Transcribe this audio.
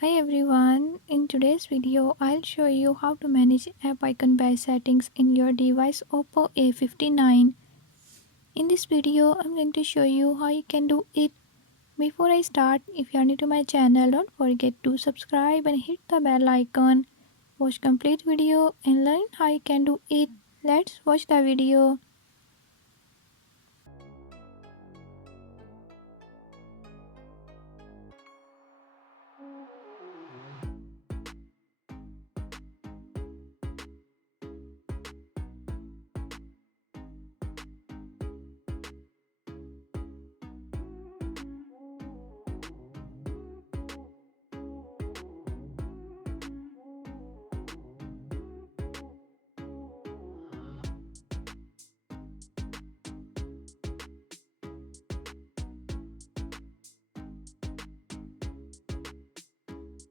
Hi everyone, in today's video I'll show you how to manage app icon by settings in your device Oppo A59. In this video I'm going to show you how you can do it. Before I start, if you are new to my channel, don't forget to subscribe and hit the bell icon. Watch complete video and learn how you can do it. Let's watch the video.